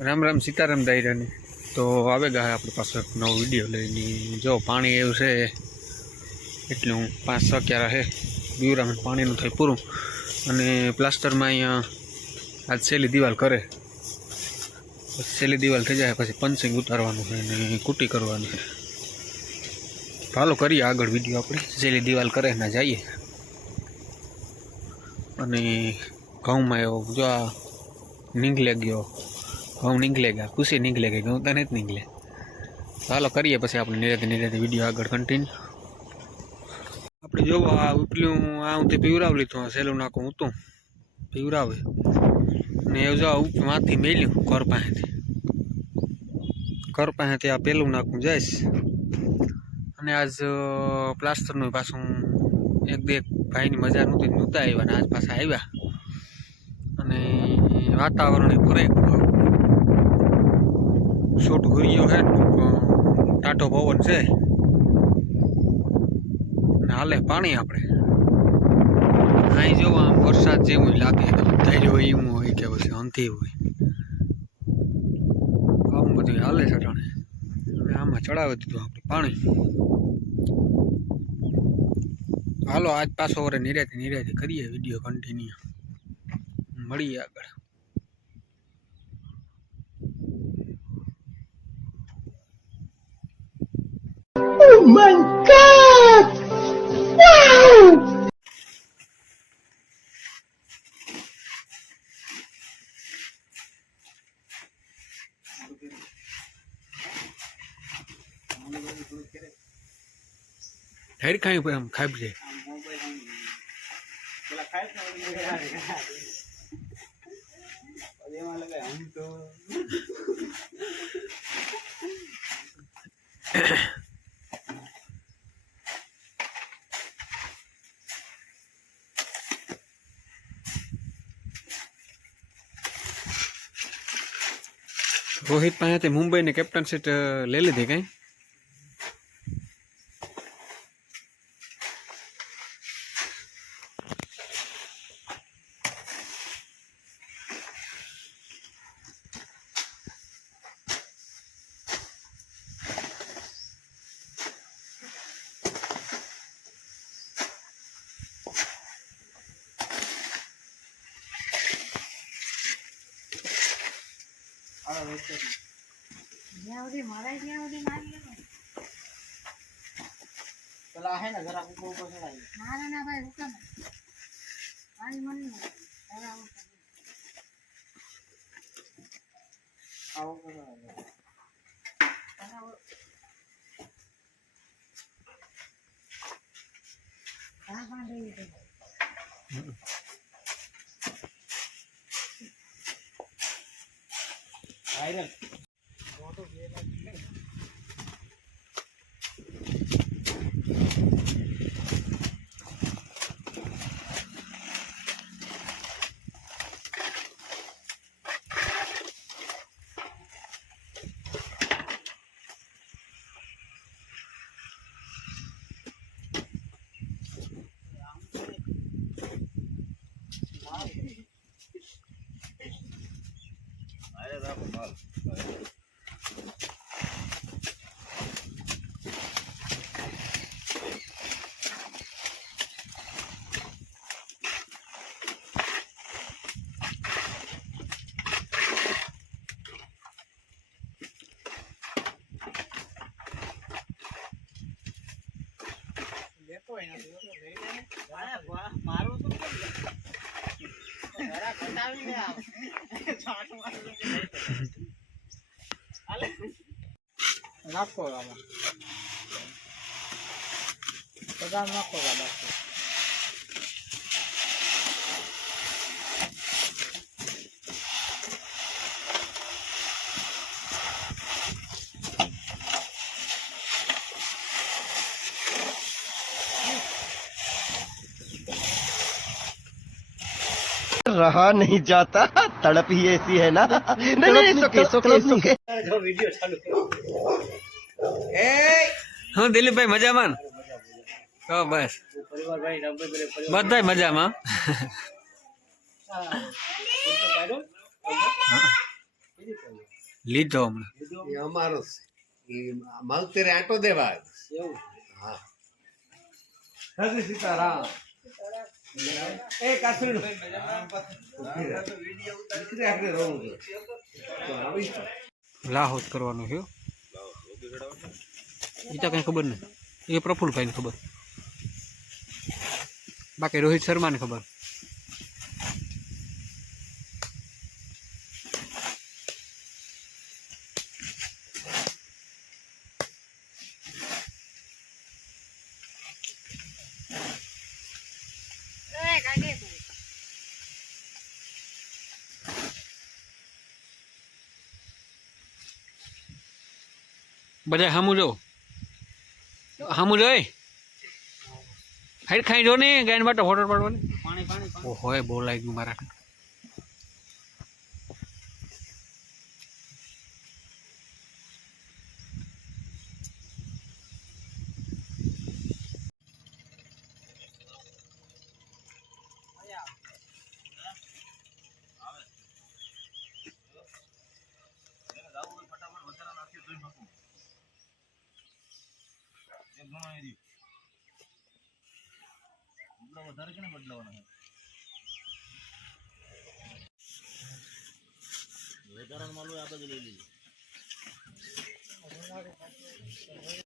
રામ રામ સીતારામ દાયરાની. તો આવે ગયા આપણી પાસે નવો વીડિયો લઈને. જો પાણી એવું છે, એટલું પાંચ છ ક્યારે છે બીવરામ પાણીનું થાય પૂરું. અને પ્લાસ્ટરમાં અહીંયા આજ છેલ્લી દિવાલ કરે. છેલ્લી દિવાલ થઈ જાય, પછી પંચિંગ ઉતારવાનું છે અને કુટી કરવાની. છે ચાલો કરીએ આગળ વીડિયો આપણે. છેલ્લી દિવાલ કરે ને જઈએ. અને ઘઉંમાં એવો જો આ નીંગ ગયો ઘઉં નીકળે ગયા ખુશી નીકળે કે ઘઉં તને જ નીકળે. ચાલો કરીએ પછી આપણે નિરાતે નિરાતે વીડિયો આગળ કન્ટિન્યુ આપણે જોવો, આ ઉપલું આ હું તે પીવરાવ લીધું સહેલું નાખું હું તું. પીવરાવે. ને એ જો માંથી મેલ્યું ઘર પાસેથી. ઘર પાસેથી આ પેલું નાખું, જઈશ. અને આજ પ્લાસ્ટરનું પાછું એક બે ભાઈની મજા નહોતી, નહોતા આવ્યા ને આજ પાછા આવ્યા અને વાતાવરણ ફરે શૂટ ઘૂર્યો છે ટાટો પવન છે. હાલે પાણી આપણે. અહીં જો આમ વરસાદ જેવું લાગે ધાર્યો હોય એવું હોય કે પછી અંતિ હોય. આમ બધું હાલે છે અને આમાં ચડાવી દીધું આપણે પાણી. હાલો, આજ પાછો વરે નિર્યાતી નિર્યાતી કરીએ, વીડિયો કન્ટિન્યુ મળીએ આગળ. Oh my god! Wow! Hair ખાઈ આમ ખાઈ છે રોહિત પાસેથી મુંબઈની કેપ્ટનશીપ લઈ લીધી કઈ? જ્યાં સુધી મરાય ત્યાં સુધી મારી. પેલા હે ને જરા ઉપર ઉપર ચડાવી ના ના ના ભાઈ હુકમ મારી મન નહીં હવે આવું કરે. હવે. હા પણ દેવી Amen. મારું હાલે નાખો બદામ નાખો रहा नहीं जाता तड़प ही ऐसी है ना नहीं नहीं सुके सुके सुके જો વિડિયો ચાલુ હા દિલીપભાઈ મજામાં ને? તો બસ પરિવાર ભાઈ રમભાઈ પરિવાર બધાય મજામાં લીધો હમણાં એ અમારો છે એ માવતરે આંટો દેવા આવ્યો. એવું હા હજી સીતારામ એ કાસરી આપણે રહું છું તો આવી લાહોદ કરવાનો છે એ તો કઈ ખબર નહીં. એ પ્રફુલ્લભાઈને ખબર. બાકી રોહિત શર્માને ખબર. બધા સામું જો. સામું જોઈ હાઈટ ખાઈ જો ને ગાયન માટે હોટલ પાડવાની પાણી પાણી પાણી. ઓહો બોલાઈ ગયું મારા કરતાં વધારે કેને બદલાવાના છે? વેચારણ માલું આપણે જ લઈ લીધું.